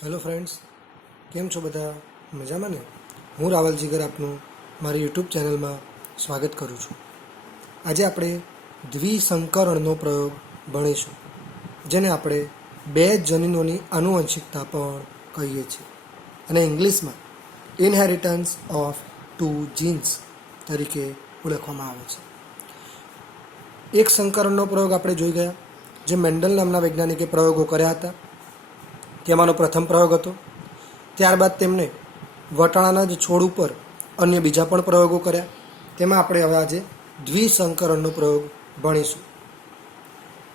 Hello friends, केम छो बधा मजामां ने? हूँ रावल जीगर आपનું મારી યુટ્યુબ ચેનલમાં સ્વાગત કરું છું। આજે આપણે દ્વિસંકરણનો પ્રયોગ ભણીશું, જેને આપણે બે જનીનોની આનુવંશિકતા પણ કહીએ છીએ અને ઇંગ્લિશમાં ઇનહેરિટન્સ ઓફ ટુ જીન્સ તરીકે ઓળખવામાં આવે છે। એક સંકરણનો પ્રયોગ આપણે જોઈ ગયા, જે મેન્ડલ નામના વૈજ્ઞાનિકે પ્રયોગો કર્યા હતા। તેમાંનો પ્રથમ પ્રયોગ હતો। ત્યારબાદ તેમણે વટાણાના જ છોડ ઉપર અન્ય બીજા પણ પ્રયોગો કર્યા। તેમાં આપણે હવે આજે દ્વિસંકરણનો પ્રયોગ ભણીશું।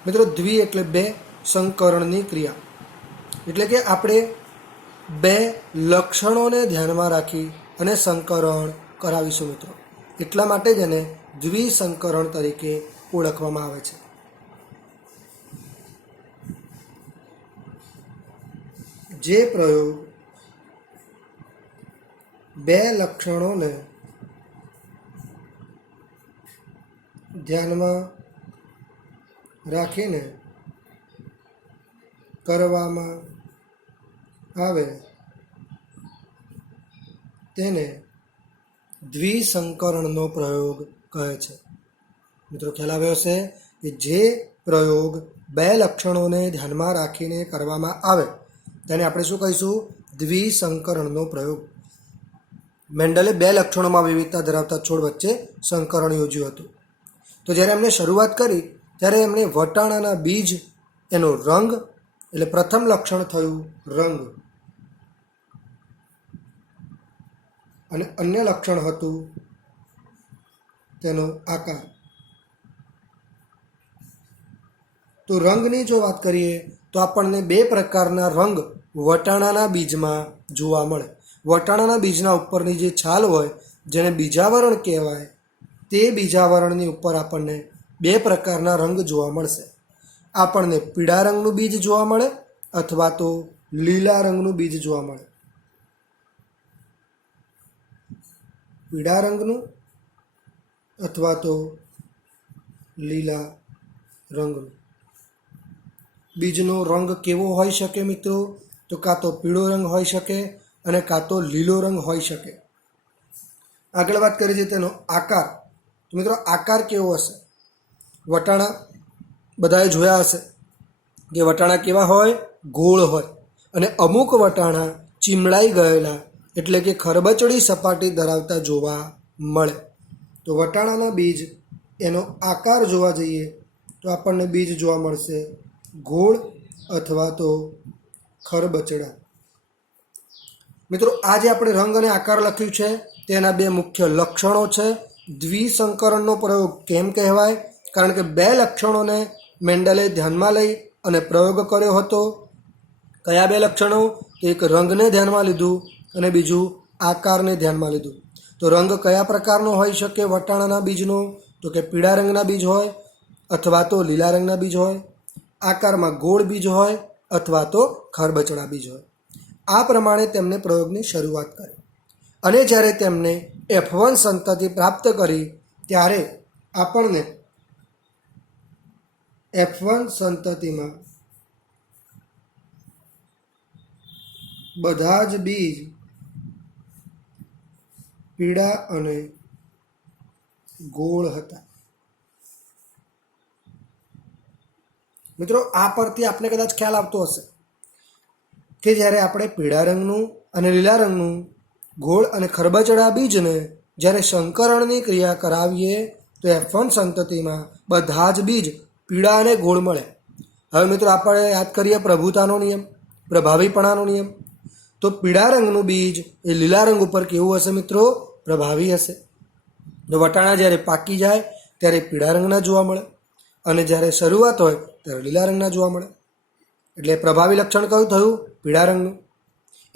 મિત્રો, દ્વિ એટલે બે, સંકરણની ક્રિયા એટલે કે આપણે બે લક્ષણોને ધ્યાનમાં રાખી અને સંકરણ કરાવીશું મિત્રો, એટલા માટે જ એને દ્વિસંકરણ તરીકે ઓળખવામાં આવે છે। જે પ્રયોગ બે લક્ષણોને ધ્યાનમાં રાખીને કરવામાં આવે તેને દ્વિસંકરણનો પ્રયોગ કહે છે। મિત્રો, ખ્યાલ આવ્યો હશે કે જે પ્રયોગ બે લક્ષણોને ધ્યાનમાં રાખીને કરવામાં આવે તેને આપણે શું કહીશું? દ્વિસંકરણનો પ્રયોગ। મેન્ડલે બે લક્ષણોમાં વિવિધતા ધરાવતા છોડ વચ્ચે સંકરણ યોજ્યું હતું। તો જ્યારે એમણે શરૂઆત કરી ત્યારે એમણે વટાણાના બીજ, એનો રંગ, એટલે પ્રથમ લક્ષણ થયું રંગ, અને અન્ય લક્ષણ હતું તેનો આકાર। તો રંગની જો વાત કરીએ તો આપણને બે પ્રકારના રંગ વટાણાના બીજમાં જોવા મળે। વટાણાના બીજના ઉપરની જે છાલ હોય, જેને બીજાવરણ કહેવાય, તે બીજાવરણની ઉપર આપણને બે પ્રકારના રંગ જોવા મળશે। આપણને પીળા રંગનું બીજ જોવા મળે અથવા તો લીલા રંગનું બીજ જોવા મળે। પીળા રંગનું અથવા તો લીલા રંગનું બીજનો રંગ કેવો હોઈ શકે મિત્રો? તો કાં તો પીળો રંગ હોઈ શકે અને કાં તો લીલો રંગ હોઈ શકે। આગળ વાત કરીએ છીએ તેનો આકાર। તો મિત્રો, આકાર કેવો હશે? વટાણા બધાએ જોયા હશે કે વટાણા કેવા હોય? ગોળ હોય, અને અમુક વટાણા ચીમડાઈ ગયેલા એટલે કે ખરબચડી સપાટી ધરાવતા જોવા મળે। તો વટાણાના બીજ, એનો આકાર જોવા જઈએ તો આપણને બીજ જોવા મળશે ગોળ અથવા તો ખરબચડા। મિત્રો, આ જે આપણે રંગ અને આકાર લખ્યું છે તેના બે મુખ્ય લક્ષણો છે। દ્વિસંકરણનો પ્રયોગ કેમ કહેવાય? કારણ કે બે લક્ષણોને મેન્ડલે ધ્યાનમાં લઈ અને પ્રયોગ કર્યો હતો। કયા બે લક્ષણો? તો એક રંગને ધ્યાનમાં લીધું અને બીજું આકારને ધ્યાનમાં લીધું। તો રંગ કયા પ્રકારનો હોઈ શકે વટાણાના બીજનો? તો કે પીળા રંગના બીજ હોય અથવા તો લીલા રંગના બીજ હોય। આકારમાં ગોળ બીજ હોય અથવા તો ખરબચડા બીજ હોય। આ પ્રમાણે તેમણે પ્રયોગની શરૂઆત કરી, અને જ્યારે તેમને F1 સંતતિ પ્રાપ્ત કરી ત્યારે આપણને F1 સંતતિમાં બધા જ બીજ પીળા અને ગોળ હતા। મિત્રો, આ પરથી આપણે કદાચ ખ્યાલ આવતો હશે કે જ્યારે આપણે પીળા રંગનું અને લીલા રંગનું ગોળ અને ખરબચડા બીજને જ્યારે સંકરણની ક્રિયા કરાવીએ તો F1 સંતતિમાં બધા જ બીજ પીળા અને ગોળ મળે। હવે મિત્રો, આપણે યાદ કરીએ પ્રભુતાનો નિયમ, પ્રભાવીપણાનો નિયમ। તો પીળા રંગનું બીજ એ લીલા રંગ ઉપર કેવું હશે મિત્રો? પ્રભાવી હશે। તો વટાણા જ્યારે પાકી જાય ત્યારે પીળા રંગના જોવા મળે, અને જ્યારે શરૂઆત હોય ત્યારે લીલા રંગના જોવા મળે। એટલે પ્રભાવી લક્ષણ કયું થયું? પીળા રંગનું।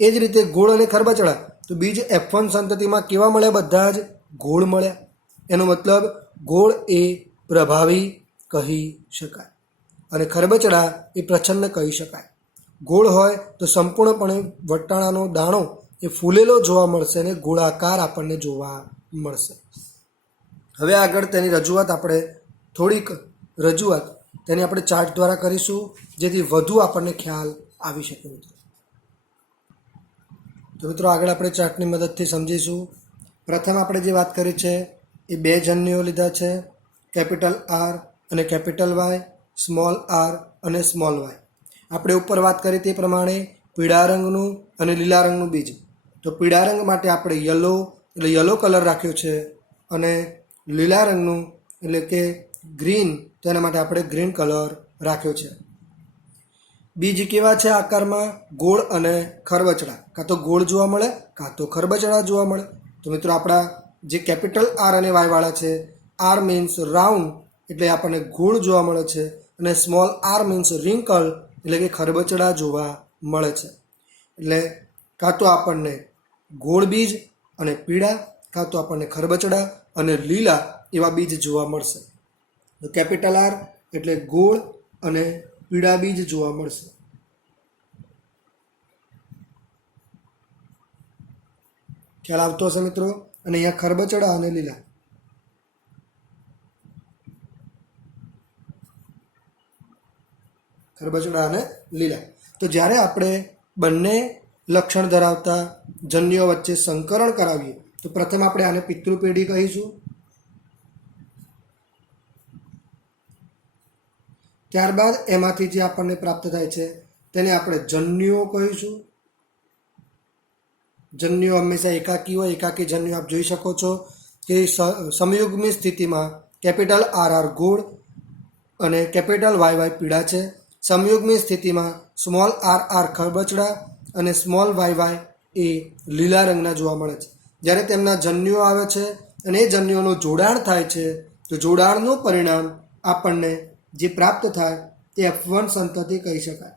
એ જ રીતે ગોળ અને ખરબચડા, તો બીજ F1 સંતતિમાં કેવા મળ્યા? બધા જ ગોળ મળ્યા। એનો મતલબ ગોળ એ પ્રભાવી કહી શકાય અને ખરબચડા એ પ્રચ્છન્ન કહી શકાય। ગોળ હોય તો સંપૂર્ણપણે વટાણાનો દાણો એ ફૂલેલો જોવા મળશે અને ગોળાકાર આપણને જોવા મળશે। હવે આગળ તેની રજૂઆત આપણે તેની આપણે ચાર્ટ દ્વારા કરીશું, જેથી વધુ આપણને ખ્યાલ આવી શકે। તો મિત્રો આગળ આપણે ચાર્ટની મદદથી સમજીશું. પ્રથમ આપણે જે વાત કરી છે એ બે જન્યુઓ લીધા છે, કેપિટલ આર અને કેપિટલ વાય, સ્મોલ આર અને સ્મોલ વાય. આપણે ઉપર વાત કરી તે પ્રમાણે પીળા રંગનું અને લીલા રંગનું બીજ. તો પીળા રંગ માટે આપણે યલો એટલે યલો કલર રાખ્યો છે, અને લીલા રંગનું એટલે કે ગ્રીન તેના માટે આપણે ગ્રીન કલર રાખ્યો છે. બીજ કેવા છે આકારમાં? ગોળ અને ખરબચડા. કાં તો ગોળ જોવા મળે કાં તો ખરબચડા જોવા મળે. તો મિત્રો આપણા જે કેપિટલ આર અને વાયવાળા છે, આર મીન્સ રાઉન્ડ એટલે આપણને ગોળ જોવા મળે છે, અને સ્મોલ આર મીન્સ રિંકલ એટલે કે ખરબચડા જોવા મળે છે. એટલે કાં તો આપણને ગોળ બીજ અને પીળા, કાં તો આપણને ખરબચડા અને લીલા એવા બીજ જોવા મળશે. તો કેપિટલ આર એટલે ગોળ અને પીળા બીજ જોવા મળશે. ખ્યાલ આવતો હશે મિત્રો? અને અહીંયા ખરબચડા અને લીલા. ખરબચડા અને લીલા. તો જ્યારે આપણે બંને લક્ષણ ધરાવતા જન્યુઓ વચ્ચે સંકરણ કરાવીએ તો પ્રથમ આપણે આને પિતૃપેઢી કહીશું. ત્યારબાદ એમાંથી જે આપણને પ્રાપ્ત થાય છે તેને આપણે જન્યુઓ કહીશું. જન્યુઓ હંમેશા એકાકી હોય. એકાકી જન્યુ આપ જોઈ શકો છો કે સમયુગ્મી સ્થિતિમાં કેપિટલ આર આર ગોળ અને કેપિટલ વાય વાય પીળા છે. સમયુગ્મી સ્થિતિમાં સ્મોલ આર આર ખરબચડા અને સ્મોલ વાય વાય એ લીલા રંગના જોવા મળે છે. જ્યારે તેમના જન્યુઓ આવે છે અને એ જન્યુઓનું જોડાણ થાય છે તો જોડાણનું પરિણામ આપણને જે પ્રાપ્ત થાય તે F1 સંતતિ કહી શકાય.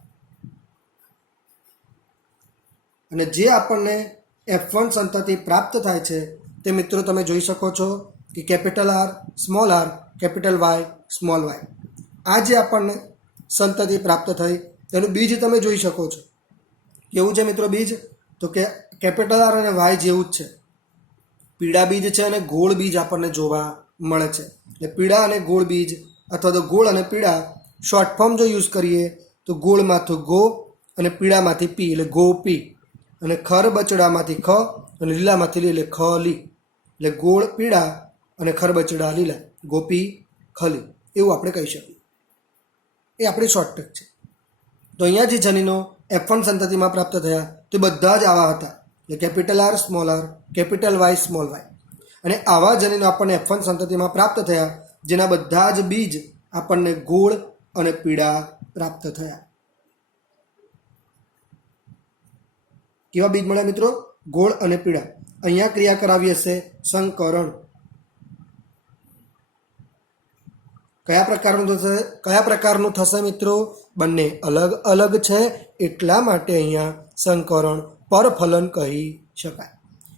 અને જે આપણને F1 સંતતિ પ્રાપ્ત થાય છે તે મિત્રો તમે જોઈ શકો છો કે capital R, capital Y, small Y. આ જે આપણને સંતતિ પ્રાપ્ત થઈ તેનું બીજ તમે જોઈ શકો છો. કેવું છે મિત્રો બીજ? તો કે કેપિટલ આર અને વાય જેવું જ છે. પીળા બીજ છે અને ગોળ બીજ આપણને જોવા મળે છે. એટલે પીળા અને ગોળ બીજ અથવા તો ગોળ અને પીળા શોર્ટ ફોર્મ જો યુઝ કરીએ તો ગોળમાંથી ગો અને પીળામાંથી પી એટલે ગો પી, અને ખરબચડામાંથી ખ અને લીલામાંથી લી એટલે ખ લી. એટલે ગોળ પીળા અને ખરબચડા લીલા, ગોપી ખલી એવું આપણે કહી શકીએ. એ આપણી શોર્ટકટ છે. તો અહીંયા જે જનીનો F1 સંતતિમાં પ્રાપ્ત થયા તે બધા જ આવા હતા. એટલે capital R, capital Y, small Y. અને આવા જનીનો આપણને F1 સંતતિમાં પ્રાપ્ત થયા જેના બધા જ બીજ આપણને ગોળ અને પીળા પ્રાપ્ત થયા. કેવા બીજ મળ્યા મિત્રો? ગોળ અને પીળા. અહીંયા ક્રિયા કરાવી હશે સંકરણ. કયા પ્રકારનું થશે મિત્રો? બંને અલગ અલગ છે એટલા માટે અહીંયા સંકરણ પરફલન કહી શકાય.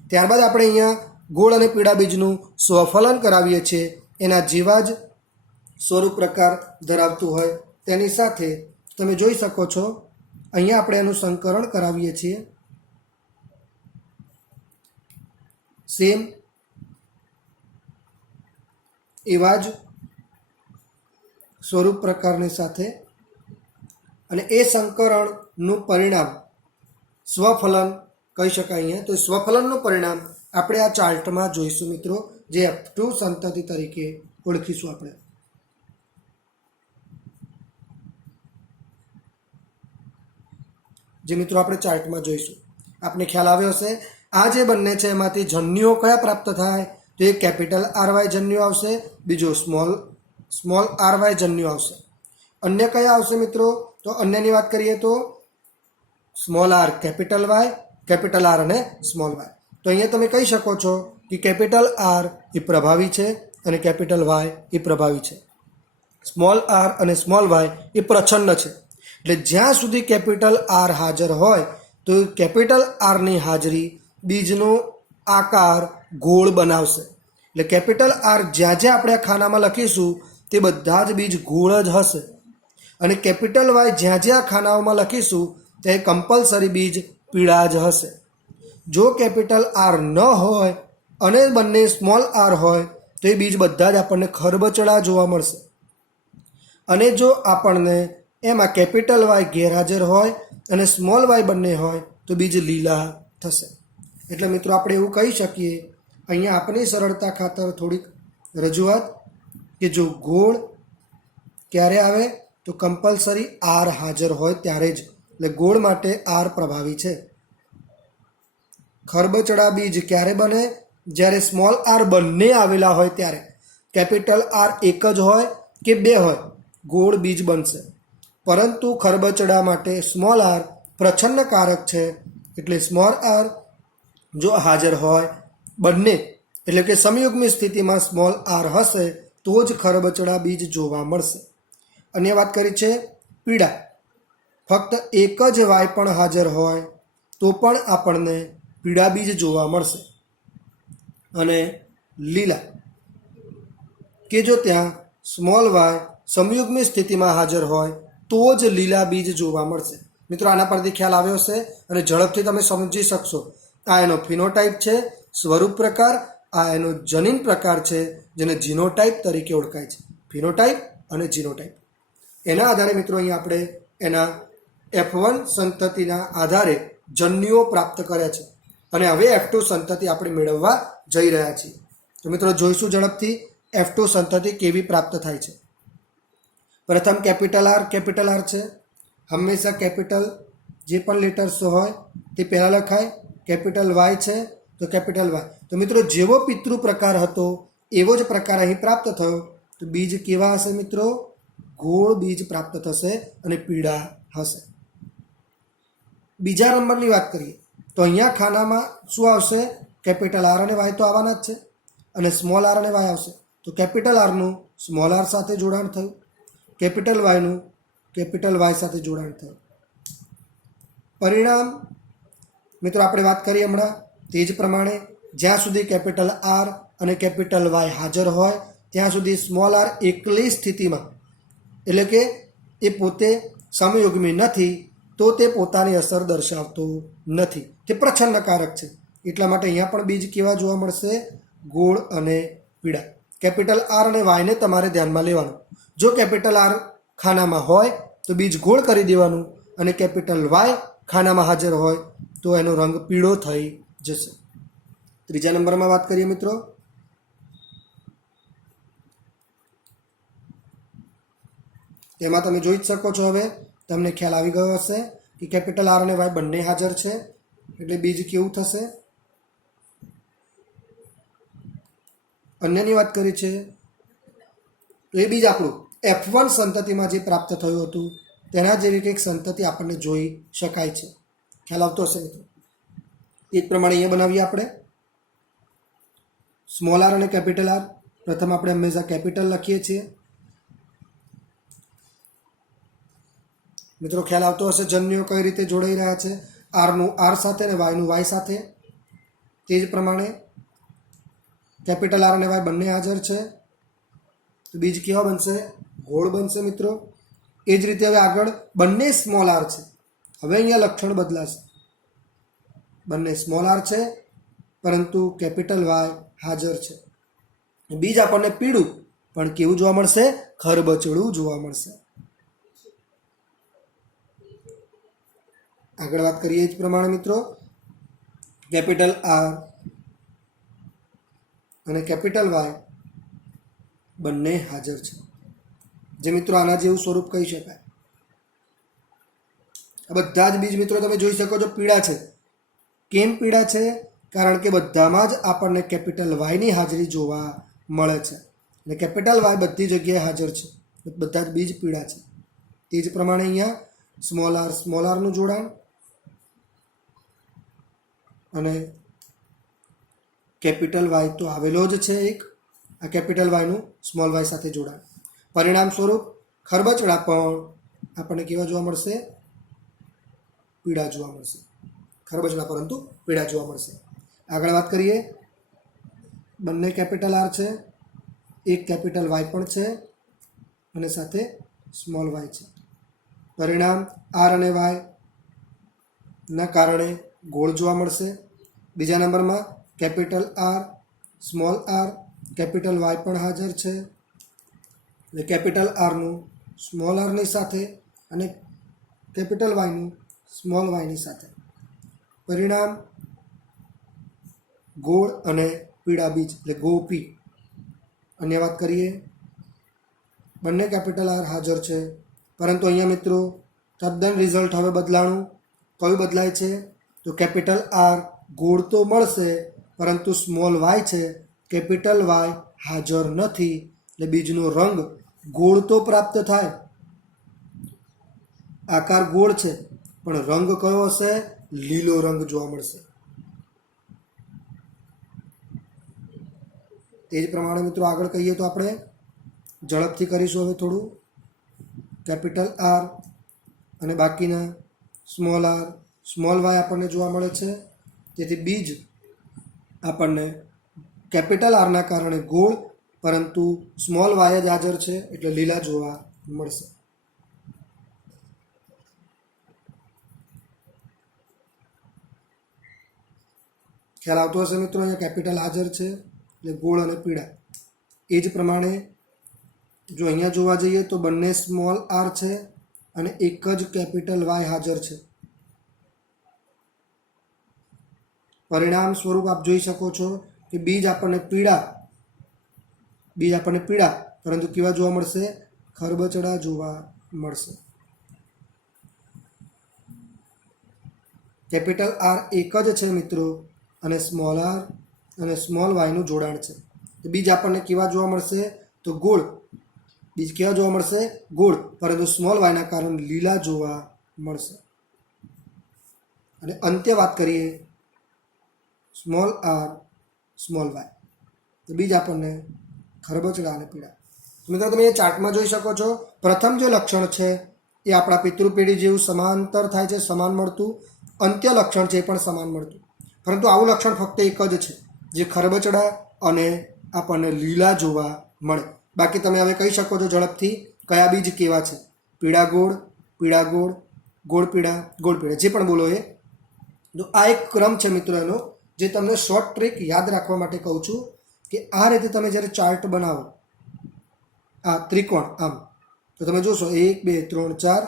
ત્યારબાદ આપણે અહીંયા ગોળ અને પીળા બીજનું સ્વફલન કરાવીએ છીએ. એના જેવા જ સ્વરૂપ પ્રકાર ધરાવતું હોય તેની સાથે તમે જોઈ શકો છો અહીંયા આપણે એનું સંકરણ કરાવીએ છીએ. સેમ એવા જ સ્વરૂપ પ્રકારની સાથે, અને એ સંકરણનું પરિણામ સ્વફલન કહી શકાય અહીંયા. તો સ્વફલનનું પરિણામ આપણે આ ચાર્ટમાં જોઈશું મિત્રો, જે F2 સંતતિ તરીકે ઓળખીશું આપણે. જે મિત્રો આપણે ચાર્ટમાં જોઈશું. આપને ખ્યાલ આવ્યો હશે આ જે બંને છે એમાંથી જન્યુઓ કયા પ્રાપ્ત થાય? તો એક કેપિટલ આર વાય જન્યુ આવશે, બીજો સ્મોલ આર વાય જન્યુ આવશે. અન્ય કયા આવશે મિત્રો? તો અન્યની વાત કરીએ તો small R capital Y, capital R અને સ્મોલ વાય. તો અહીંયા તમે કહી શકો છો કે કેપિટલ આર એ પ્રભાવી છે અને કેપિટલ વાય એ પ્રભાવી છે. સ્મોલ આર અને સ્મોલ વાય એ પ્રચ્છન્ન છે. એટલે જ્યાં સુધી કેપિટલ આર હાજર હોય તો કેપિટલ આરની હાજરી બીજનો આકાર ગોળ બનાવશે. એટલે કેપિટલ આર જ્યાં જ્યાં આપણે આ ખાનામાં લખીશું તે બધા જ બીજ ગોળ જ હશે, અને કેપિટલ વાય જ્યાં જ્યાં ખાનાઓમાં લખીશું તે કમ્પલસરી બીજ પીળા જ હશે. જો કેપિટલ આર ન હોય અને બંને સ્મોલ આર હોય તો એ બીજ બધા જ આપણને ખરબચડા જોવા મળશે. અને જો આપણને એમાં કેપિટલ વાય ગેરહાજર હોય અને સ્મોલ વાય બંને હોય તો બીજ લીલા થશે. એટલે મિત્રો આપણે એવું કહી શકીએ, અહીંયા આપણી સરળતા ખાતર થોડીક રજૂઆત કે જો ગોળ ક્યારે આવે તો કમ્પલસરી આર હાજર હોય ત્યારે જ, એટલે ગોળ માટે આર પ્રભાવી છે. ખરબચડા બીજ ક્યારે બને? જ્યારે સ્મોલ આર બંને આવેલા હોય ત્યારે. કેપિટલ આર એક જ હોય કે બે હોય, ગોળ બીજ બનશે. પરંતુ ખરબચડા માટે સ્મોલ આર પ્રચ્છન્નકારક છે, એટલે સ્મોલ આર જો હાજર હોય બંને, એટલે કે સમયુગ્મી સ્થિતિમાં સ્મોલ આર હશે તો જ ખરબચડા બીજ જોવા મળશે. અન્ય વાત કરી છે પીળા. ફક્ત એક જ વાય પણ હાજર હોય તો પણ આપણને પીળા બીજ જોવા મળશે. અને લીલા કે જો ત્યાં સ્મોલ વાય સમયુગ્મી સ્થિતિમાં હાજર હોય તો જ લીલા બીજ જોવા મળશે. મિત્રો આના પરથી ખ્યાલ આવ્યો હશે અને ઝડપથી તમે સમજી શકશો. આ એનો ફિનોટાઈપ છે, સ્વરૂપ પ્રકાર. આ એનો જનીન પ્રકાર છે, જેને જીનોટાઈપ તરીકે ઓળખાય છે. ફિનોટાઈપ અને જીનોટાઈપ. એના આધારે મિત્રો અહીંયા આપણે એના F1 સંતતિના આધારે જન્યુઓ પ્રાપ્ત કર્યા છે અને હવે F2 સંતતિ આપણે મેળવવા જઈ રહ્યા છીએ. તો મિત્રો જોઈશું ઝડપથી F2 સંતતિ કેવી પ્રાપ્ત થાય છે. પ્રથમ કેપિટલ આર છે. હંમેશા કેપિટલ જે પણ લેટર્સ હોય તે પહેલાં લખાય. કેપિટલ વાય છે તો કેપિટલ વાય. તો મિત્રો જેવો પિતૃ પ્રકાર હતો એવો જ પ્રકાર અહીં પ્રાપ્ત થયો. તો બીજ કેવા હશે મિત્રો? ગોળ બીજ પ્રાપ્ત થશે અને પીળા હશે. બીજા નંબરની વાત કરીએ તો અહીંયા ખાનામાં શું આવશે? કેપિટલ આર અને વાય તો આવવાના જ છે અને સ્મોલ આર અને વાય આવશે. તો કેપિટલ આરનું સ્મોલ આર સાથે જોડાણ થયું, કેપિટલ વાયનું કેપિટલ વાય સાથે જોડાણ થયું. પરિણામ મિત્રો આપણે વાત કરીએ હમણાં તે જ પ્રમાણે, જ્યાં સુધી કેપિટલ આર અને કેપિટલ વાય હાજર હોય ત્યાં સુધી સ્મોલ આર એકલી સ્થિતિમાં, એટલે કે એ પોતે સમયુગ્મી નથી તો તે પોતાની અસર દર્શાવતો નથી, તે પ્રચ્છન્નકારક છે. એટલા માટે અહીંયા પણ બીજ કેવા જોવા મળશે? ગોળ અને પીળા. કેપિટલ આર અને વાયને તમારે ધ્યાનમાં લેવાનું. જો કેપિટલ આર ખાનામાં હોય તો બીજ ગોળ કરી દેવાનું અને કેપિટલ વાય ખાનામાં હાજર હોય તો એનો રંગ પીળો થઈ જશે. ત્રીજા નંબરમાં વાત કરીએ મિત્રો, તેમાં તમે જોઈ જ શકો છો, હવે તમને ખ્યાલ આવી ગયો હશે કે કેપિટલ આર અને વાય બંને હાજર છે એટલે બીજ કેવું થશે. અન્યની વાત કરી છે તો એ બીજ આપણું F1 સંતતિમાં જે પ્રાપ્ત થયું હતું તેના જેવી કંઈક સંતતિ આપણને જોઈ શકાય છે. ખ્યાલ આવતો હશે મિત્રો. એ જ પ્રમાણે અહીંયા બનાવીએ આપણે સ્મોલ આર અને કેપિટલ આર. પ્રથમ આપણે હંમેશા કેપિટલ લખીએ છીએ. મિત્રો ખ્યાલ આવતો હશે જન્યુઓ કઈ રીતે જોડાઈ રહ્યા છે, આરનું આર સાથે અને વાયનું વાય સાથે. તે જ પ્રમાણે કેપિટલ આર અને વાય બંને હાજર છે તો બીજ કેવા બનશે? ગોળ બનશે મિત્રો. એ જ રીતે હવે આગળ બંને સ્મોલ આર છે. હવે અહીંયા લક્ષણ બદલાશે. બંને સ્મોલ આર છે પરંતુ કેપિટલ વાય હાજર છે. બીજ આપણને પીળું પણ કેવું જોવા મળશે? ખરબચડું જોવા મળશે. આગળ વાત કરીએ એ જ પ્રમાણે મિત્રો, કેપિટલ આર અને કેપિટલ વાય બંને હાજર છે, જે મિત્રો આના જેવું સ્વરૂપ કહી શકાય. આ બધા જ બીજ મિત્રો તમે જોઈ શકો છો પીળા છે. કેમ પીળા છે? કારણ કે બધામાં જ આપણને કેપિટલ વાયની હાજરી જોવા મળે છે અને કેપિટલ વાય બધી જગ્યાએ હાજર છે, બધા જ બીજ પીળા છે. તે જ પ્રમાણે અહીંયા સ્મોલ આરનું જોડાણ અને કેપિટલ વાય તો આવેલો જ છે એક, આ કેપિટલ વાયનું સ્મોલ વાય સાથે જોડાણ. પરિણામ સ્વરૂપ ખરબચડા પણ આપણને કેવા જોવા મળશે? પીળા જોવા મળશે. ખરબચડા પરંતુ પીળા જોવા મળશે. આગળ વાત કરીએ, બંને કેપિટલ આર છે, એક કેપિટલ વાય પણ છે અને સાથે સ્મોલ વાય છે. પરિણામ આર અને વાયના કારણે ગોળ જોવા મળશે. બીજા નંબરમાં capital R, small R, capital Y પણ હાજર છે. એટલે કેપિટલ આરનું સ્મોલ આરની સાથે અને કેપિટલ વાયનું સ્મોલ વાયની સાથે. પરિણામ ગોળ અને પીળા બીજ એટલે ગોપી. અન્ય વાત કરીએ, બંને કેપિટલ આર હાજર છે, પરંતુ અહીંયા મિત્રો તદ્દન રિઝલ્ટ હવે બદલાણું. કયું બદલાય છે? તો કેપિટલ આર ગોળ તો મળશે, પરંતુ સ્મોલ વાય છે, કેપિટલ વાય હાજર નથી. એટલે બીજનો રંગ ગોળ તો પ્રાપ્ત થાય, આકાર ગોળ છે, પણ રંગ કયો હશે? લીલો રંગ જોવા મળશે. તે જ પ્રમાણે મિત્રો આગળ કહીએ તો આપણે ઝડપથી કરીશું હવે થોડું. કેપિટલ આર અને બાકીના સ્મોલ આર, સ્મોલ વાય આપણને જોવા મળે છે. તેથી બીજ આપણને કેપિટલ આરના કારણે ગોળ, પરંતુ સ્મોલ વાય જ હાજર છે, એટલે લીલા જોવા મળશે. ખ્યાલ આવતો હશે મિત્રો? અહીંયા કેપિટલ હાજર છે એટલે ગોળ અને પીળા. એ જ પ્રમાણે જો અહીંયા જોવા જઈએ તો બંને સ્મોલ આર છે અને એક જ કેપિટલ વાય હાજર છે. પરિણામ સ્વરૂપ આપ જોઈ શકો છો કે બીજ આપણને પીળા, પરંતુ કેવા જોવા મળશે? ખરબચડા જોવા મળશે. કેપિટલ આર એક જ છે મિત્રો, અને સ્મોલ આર અને સ્મોલ વાયનું જોડાણ છે. બીજ આપણને કેવા જોવા મળશે? તો ગોળ. બીજ કેવા જોવા મળશે? ગોળ, પરંતુ સ્મોલ વાયના કારણે લીલા જોવા મળશે. અને અંતે વાત કરીએ સ્મોલ આર સ્મોલ વાય, તો બીજ આપણને ખરબચડા અને પીળા. મિત્રો તમે એ ચાર્ટમાં જોઈ શકો છો, પ્રથમ જે લક્ષણ છે એ આપણા પિતૃપેઢી જેવું સમાંતર થાય છે, સમાન મળતું. અંત્ય લક્ષણ છે એ પણ સમાન મળતું, પરંતુ આવું લક્ષણ ફક્ત એક જ છે, જે ખરબચડા અને આપણને લીલા જોવા મળે. બાકી તમે હવે કહી શકો છો ઝડપથી કયા બીજ કેવા છે. પીળા ગોળ, ગોળ પીળા, જે પણ બોલો એ. તો આ એક ક્રમ છે મિત્રો એનો, જે તમને શોર્ટ ટ્રીક યાદ રાખવા માટે કહું છું કે આ રીતે તમે જ્યારે ચાર્ટ બનાવો, આ ત્રિકોણ આમ, તો તમે જોશો 1 2 3 4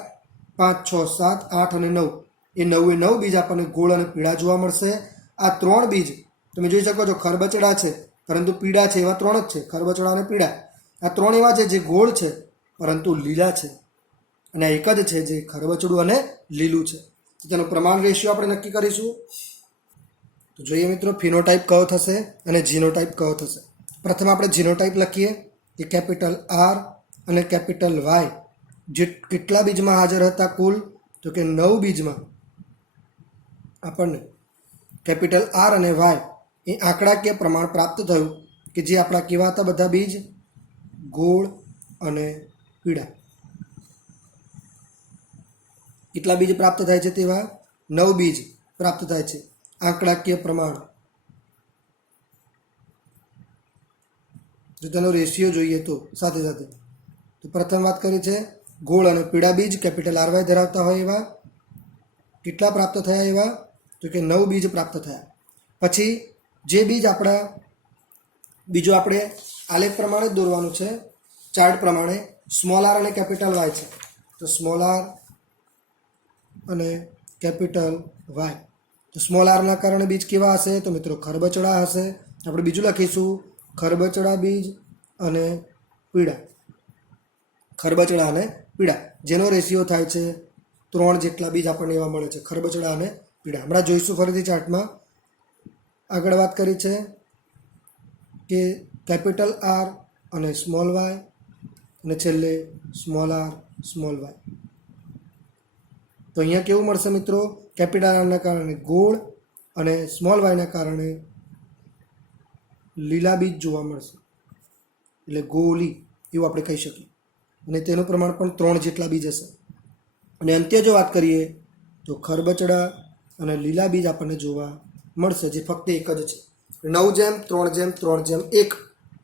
5 6 7 8 અને 9, એ 9 બીજ આપણને ગોળ અને પીળા જોવા મળશે. આ 3 બીજ તમે જોઈ શકો છો ખરબચડા છે, પરંતુ પીળા છે, એવા 3 જ છે, ખરબચડા અને પીળા. આ 3 એવા છે જે ગોળ છે પરંતુ લીલા છે, અને આ એક જ છે જે ખરબચડું અને લીલું છે. તો તેનું પ્રમાણ રેશિયો આપણે નક્કી કરીશું. તો જોઈએ મિત્રો ફિનોટાઈપ કયો થશે અને જીનોટાઈપ કયો થશે. પ્રથમ આપણે જીનોટાઈપ લખીએ કે કેપિટલ આર અને કેપિટલ વાય જે કેટલા બીજમાં હાજર હતા કુલ? તો કે 9 બીજમાં આપણને કેપિટલ આર અને વાય એ આંકડાકીય પ્રમાણ પ્રાપ્ત થયું, કે જે આપણા કેવા હતા? બધા બીજ ગોળ અને પીળા. કેટલા બીજ પ્રાપ્ત થાય છે? તેવા 9 બીજ પ્રાપ્ત થાય છે. આંકડાકીય પ્રમાણ, જો તેનો રેશિયો જોઈએ તો સાથે તો પ્રથમ વાત કરી છે ગોળ અને પીળા બીજ કેપિટલ આર વાય ધરાવતા હોય એવા કેટલા પ્રાપ્ત થયા? એવા તો કે 9 બીજ પ્રાપ્ત થયા. પછી જે બીજ બીજું આપણે આલેખ પ્રમાણે જ દોરવાનું છે, ચાર્ટ પ્રમાણે. સ્મોલ આર અને કેપિટલ વાય છે, તો સ્મોલ આર અને કેપિટલ વાય. તો સ્મોલ આરના કારણે બીજ કેવા હશે? તો મિત્રો ખરબચડા હશે. આપણે બીજું લખીશું ખરબચડા બીજ અને પીળા, ખરબચડા અને પીળા, જેનો રેશિયો થાય છે 3 જેટલા બીજ આપણને એવા મળે છે, ખરબચડા અને પીળા. હમણાં જોઈશું ફરીથી ચાર્ટમાં. આગળ વાત કરી છે કે કેપિટલ આર અને સ્મોલ વાય, અને છેલ્લે સ્મોલ આર સ્મોલ વાય. તો અહીંયા કેવું મળશે મિત્રો? કેપિટલ આરના કારણે ગોળ અને સ્મોલ વાયના કારણે લીલા બીજ જોવા મળશે, એટલે ગોલી એવું આપણે કહી શકીએ. અને તેનું પ્રમાણ પણ 3 જેટલા બીજ હશે. અને અંતે જો વાત કરીએ તો ખરબચડા અને લીલા બીજ આપણને જોવા મળશે, જે ફક્ત એક જ છે. 9:3:3:1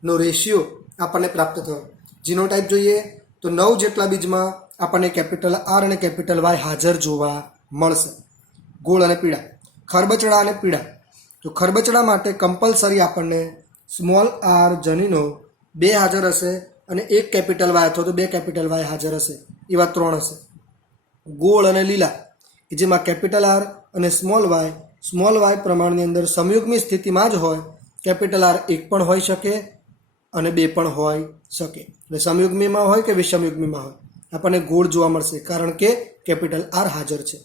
નો રેશિયો આપણને પ્રાપ્ત થયો. જીનોટાઈપ જોઈએ તો 9 જેટલા બીજમાં આપણને કેપિટલ આર અને કેપિટલ વાય હાજર જોવા મળશે, ગોળ અને પીળા. ખરબચડા અને પીળા, તો ખરબચડા માટે કમ્પલસરી આપણને સ્મોલ આર જનીનો 2 હાજર હશે અને 1 કેપિટલ વાય અથવા તો 2 કેપિટલ વાય હાજર હશે, એવા 3 હશે. ગોળ અને લીલા કે જેમાં કેપિટલ આર અને સ્મોલ વાય સ્મોલ વાય પ્રમાણની અંદર સંયુગ્મી સ્થિતિમાં જ હોય, કેપિટલ આર એક પણ હોઈ શકે અને બે પણ હોઈ શકે. એટલે સંયુગ્મીમાં હોય કે વિષમયુગ્મીમાં હોય આપણને ગોળ જોવા મળશે, કારણ કે કેપિટલ આર હાજર છે.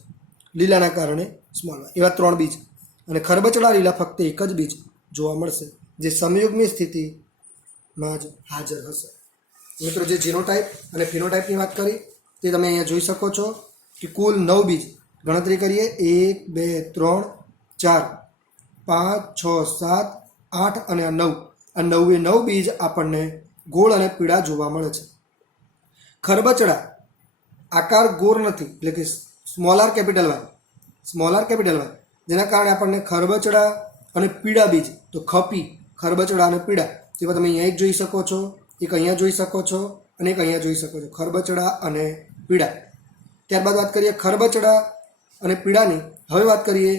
લીલાના કારણે સ્મોલ વાય. એવા 3 બીજ અને ખરબચડા લીલા ફક્ત એક જ બીજ જોવા મળશે, જે સંયુગ્મી સ્થિતિમાં જ હાજર હશે. મિત્રો, જે જીનોટાઈપ અને ફિનોટાઈપની વાત કરી તે તમે અહીંયા જોઈ શકો છો કે કુલ 9 બીજ ગણતરી કરીએ. 1 2 3 4 5 6 7 8 અને આ 9. આ 9 બીજ આપણને ગોળ અને પીળા જોવા મળે છે. ખરબચડા આકાર ગોળ નથી, એટલે કે સ્મોલ આર કેપિટલ વાય, જેના કારણે આપણને ખરબચડા અને પીળા બીજ, તો ખપી, ખરબચડા અને પીળા, જેવા તમે અહીંયા એક જોઈ શકો છો, એક અહીંયા જોઈ શકો છો અને એક અહીંયા જોઈ શકો છો. ખરબચડા અને પીળા. ત્યારબાદ વાત કરીએ ખરબચડા અને પીળાની. હવે વાત કરીએ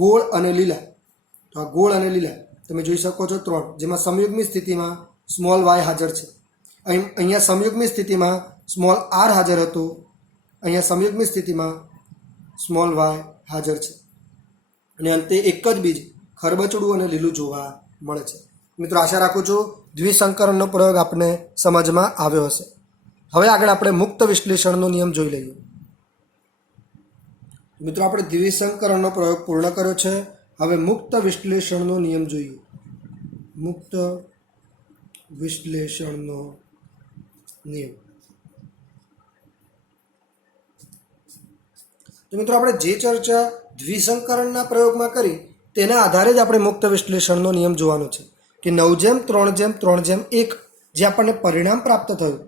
ગોળ અને લીલા. તો આ ગોળ અને લીલા તમે જોઈ શકો છો 3, જેમાં સંયુગ્મી સ્થિતિમાં સ્મોલ વાય હાજર છે. અહીંયા સંયુગ્મી સ્થિતિમાં સ્મોલ આર હાજર હતું, અહીંયા સંયુગ્મી સ્થિતિમાં સ્મોલ વાય હાજર છે. અને અંતે એક જ બીજ ખરબચડું અને લીલું જોવા મળે છે. મિત્રો, આશા રાખું છું દ્વિસંકરણનો પ્રયોગ આપને સમજમાં આવ્યો હશે. હવે આગળ આપણે મુક્ત વિશ્લેષણનો નિયમ જોઈ લઈએ. મિત્રો, આપણે દ્વિસંકરણનો પ્રયોગ પૂર્ણ કર્યો છે. હવે મુક્ત વિશ્લેષણનો નિયમ જોઈએ. મુક્ત વિશ્લેષણનો નિયમ. તો મિત્રો, આપણે જે ચર્ચા દ્વિસંકરણના પ્રયોગમાં કરી તેના આધારે જ આપણે મુક્ત વિશ્લેષણનો નિયમ જોવાનો છે કે 9:3:3:1 જે આપણને પરિણામ પ્રાપ્ત થયું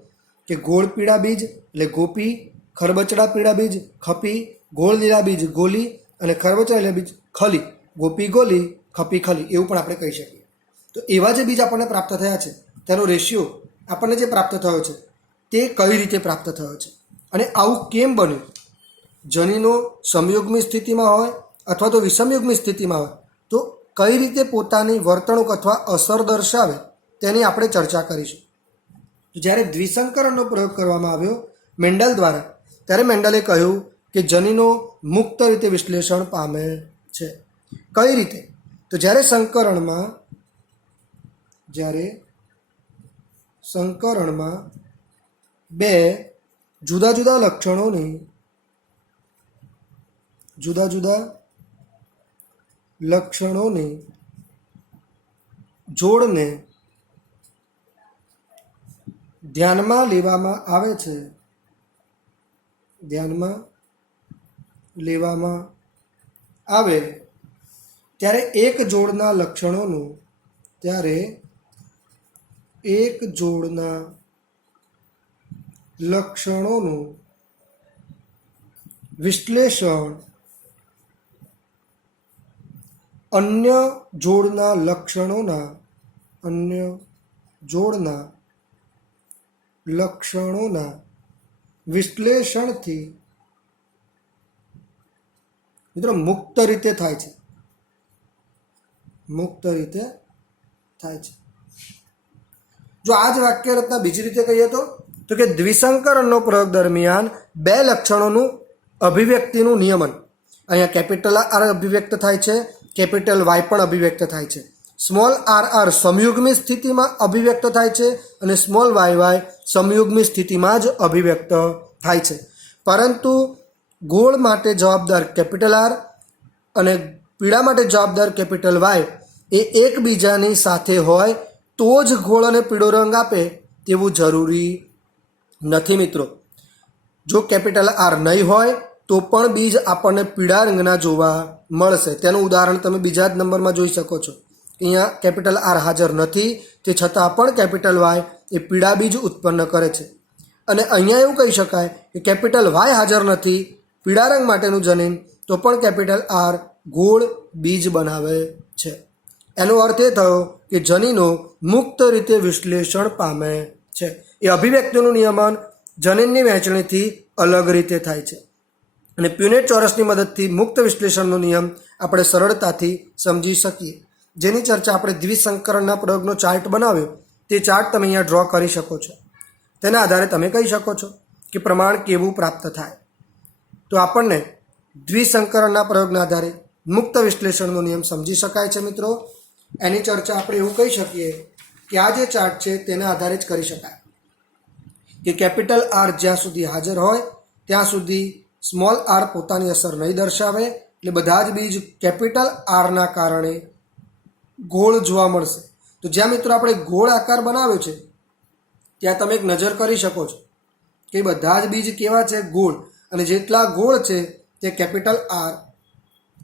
કે ગોળ પીળા બીજ એટલે ગોપી, ખરબચડા પીળા બીજ ખપી, ગોળ લીલા બીજ ગોલી અને ખરબચડા લીલા બીજ ખલી, ગોપી ગોલી, ખપી ખલી, એવું પણ આપણે કહી શકીએ. તો એવા જે બીજ આપણને પ્રાપ્ત થયા છે તેનો રેશિયો આપણને જે પ્રાપ્ત થયો છે તે કઈ રીતે પ્રાપ્ત થયો છે અને આવું કેમ બન્યું. જનીનો સમયુગ્મી સ્થિતિમાં હોય અથવા તો વિષમયુગ્મી સ્થિતિમાં હોય તો કઈ રીતે પોતાની વર્તણૂક અથવા અસર દર્શાવે તેની આપણે ચર્ચા કરીશું. જ્યારે દ્વિસંકરણનો પ્રયોગ કરવામાં આવ્યો મેન્ડલ દ્વારા, ત્યારે મેન્ડલે કહ્યું કે જનીનો મુક્ત રીતે વિશ્લેષણ પામે છે. કઈ રીતે? તો જ્યારે સંકરણમાં બે જુદા જુદા લક્ષણોની જોડને ધ્યાનમાં લેવામાં આવે ત્યારે એક જોડના લક્ષણોનું વિશ્લેષણ અન્ય જોડના લક્ષણોના વિશ્લેષણથી મિત્રો મુક્ત રીતે થાય છે. જો આ જ વાક્ય રચના બીજી રીતે કહીએ તો કે દ્વિસંકરણનો પ્રયોગ દરમિયાન બે લક્ષણોનું અભિવ્યક્તિનું નિયમન. અહીંયા કેપિટલ આર અભિવ્યક્ત થાય છે, કેપિટલ વાય પણ અભિવ્યક્ત થાય છે. સ્મોલ આર સમયુગ્મી સ્થિતિમાં અભિવ્યક્ત થાય છે અને સ્મોલ વાય સમયુગ્મી સ્થિતિમાં જ અભિવ્યક્ત થાય છે. પરંતુ ગોળ માટે જવાબદાર કેપિટલ આર અને પીળા માટે જવાબદાર કેપિટલ વાય એ એકબીજાની સાથે હોય તો જ ગોળ અને પીળો રંગ આપે તેવું જરૂરી નથી. મિત્રો, જો કેપિટલ આર નહીં હોય તો પણ બીજ આપણને પીળા રંગના જોવા મળશે. તેનું ઉદાહરણ તમે બીજા જ નંબરમાં જોઈ શકો છો. અહીંયા કેપિટલ આર હાજર નથી, તે છતાં પણ કેપિટલ વાય એ પીળા બીજ ઉત્પન્ન કરે છે. અને અહીંયા એવું કહી શકાય કે કેપિટલ વાય હાજર નથી, પીળા રંગ માટેનું જનીન, તો પણ કેપિટલ આર ગોળ બીજ બનાવે છે. એનો અર્થ એ થયો કે જનીનો મુક્ત રીતે વિશ્લેષણ પામે છે. એ અભિવ્યક્તિનું નિયમન જનીનની વહેંચણીથી અલગ રીતે થાય છે. અને પ્યુનેટ ચોરસની મદદથી મુક્ત વિશ્લેષણનો નિયમ આપણે સરળતાથી સમજી શકીએ. જેની ચર્ચા આપણે દ્વિસંકરણના પ્રયોગનો ચાર્ટ બનાવ્યો તે ચાર્ટ તમે અહીંયા ડ્રો કરી શકો છો. તેના આધારે તમે કહી શકો છો કે પ્રમાણ કેવું પ્રાપ્ત થાય. તો આપણને દ્વિસંકરણના પ્રયોગના આધારે મુક્ત વિશ્લેષણનો નિયમ સમજી શકાય છે મિત્રો. એની ચર્ચા આપણે એવું કહી શકીએ કે આ જે ચાર્ટ છે તેના આધારે જ કરી શકાય કે કેપિટલ આર જ્યાં સુધી હાજર હોય ત્યાં સુધી સ્મોલ આર પોતાની અસર નહીં દર્શાવે, એટલે બધા જ બીજ કેપિટલ આરના કારણે ગોળ જોવા મળશે. તો જ્યાં મિત્રો આપણે ગોળ આકાર બનાવ્યો છે ત્યાં તમે એક નજર કરી શકો છો કે બધા જ બીજ કેવા છે? ગોળ. અને જેટલા ગોળ છે તે કેપિટલ આર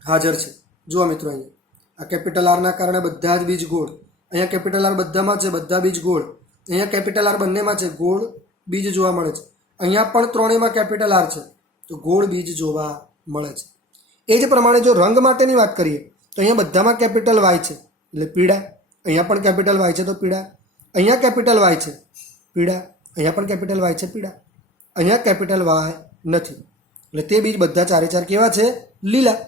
હાજર છે. જુઓ મિત્રો, અહીંયા આ કેપિટલ આરના કારણે બધા જ બીજ ગોળ. અહીંયા કેપિટલ આર બધામાં છે, બધા બીજ ગોળ. અહીંયા કેપિટલ આર બંનેમાં છે, ગોળ બીજ જોવા મળે છે. અહીંયા પણ ત્રણેયમાં કેપિટલ આર છે તો ગોળ બીજ જોવા મળે છે. એ જ પ્રમાણે જો રંગ માટેની વાત કરીએ તો અહીંયા બધામાં કેપિટલ વાય છે એટલે પીળા. અહીંયા પણ કેપિટલ વાય છે તો પીળા. અહીંયા કેપિટલ વાય છે, પીળા. અહીંયા પણ કેપિટલ વાય છે, પીળા. અહીંયા કેપિટલ વાય નથી એટલે તે બીજ બધા ચારે ચાર કેવા છે? લીલા.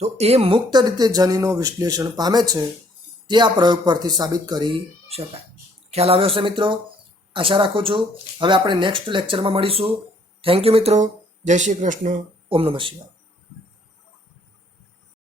તો એ મુક્ત રીતે જનીનો વિશ્લેષણ પામે છે તે આ પ્રયોગ પરથી સાબિત કરી શકાય. ખ્યાલ આવ્યો હશે મિત્રો? આશા રાખું છું. હવે આપણે નેક્સ્ટ લેક્ચરમાં મળીશું. થેન્ક યુ મિત્રો. જય શ્રી કૃષ્ણ. ઓમ નમઃ શિવાય.